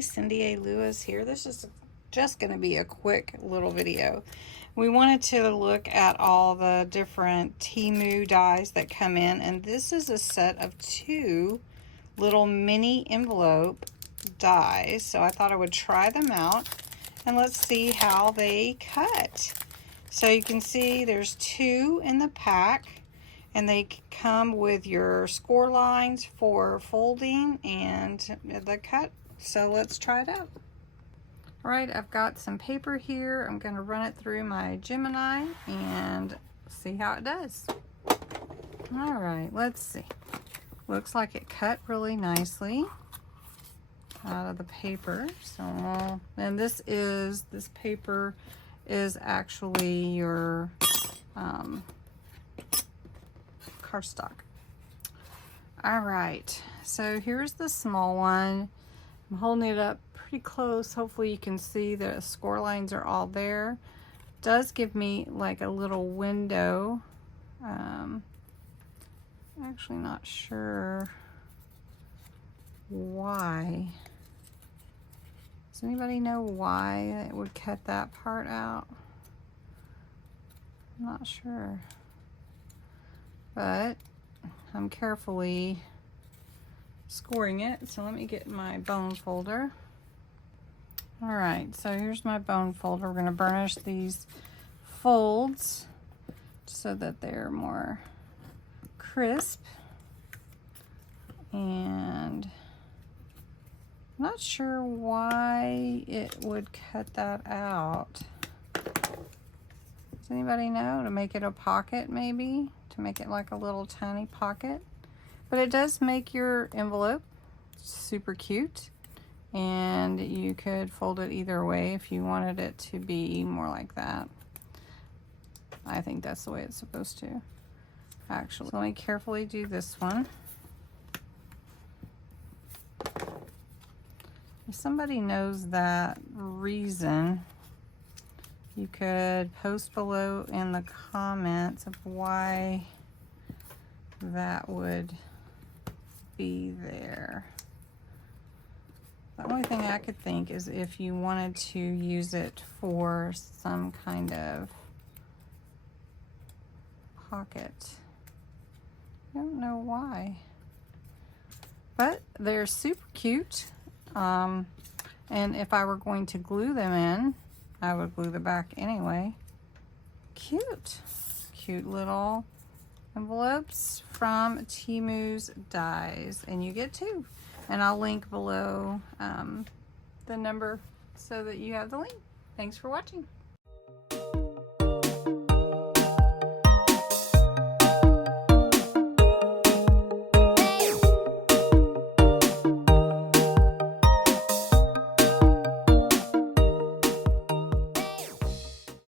everybody, Cindy A. Lewis here. This is just going to be a quick little video. We wanted to look at all the different Temu dies that come in, and this is a set of 2 little mini envelope dies. So I thought I would try them out and let's see how they cut. So you can see there's 2 in the pack, and they come with your score lines for folding and the cut. So let's try it out. All right, I've got some paper here. I'm going to run it through my Gemini and see how it does. All right, let's see. Looks like it cut really nicely out of the paper. So, and this paper is actually your cardstock. All right, so here's the small one. I'm holding it up pretty close. Hopefully you can see the score lines are all there. It does give me like a little window. Actually not sure why. Does anybody know why it would cut that part out? I'm not sure. But I'm carefully scoring it. So let me get my bone folder. All right, so here's my bone folder. We're gonna burnish these folds so that they're more crisp. And I'm not sure why it would cut that out. Does anybody know? To make it a pocket, maybe? To make it like a little tiny pocket. But it does make your envelope super cute. And you could fold it either way if you wanted it to be more like that. I think that's the way it's supposed to, actually. So let me carefully do this one. If somebody knows that reason, you could post below in the comments of why that would be there. The only thing I could think is if you wanted to use it for some kind of pocket. I don't know why. But they're super cute. And if I were going to glue them in, I would glue the back anyway. Cute. Cute little envelopes from Temu's dies. And you get 2. And I'll link below the number so that you have the link. Thanks for watching.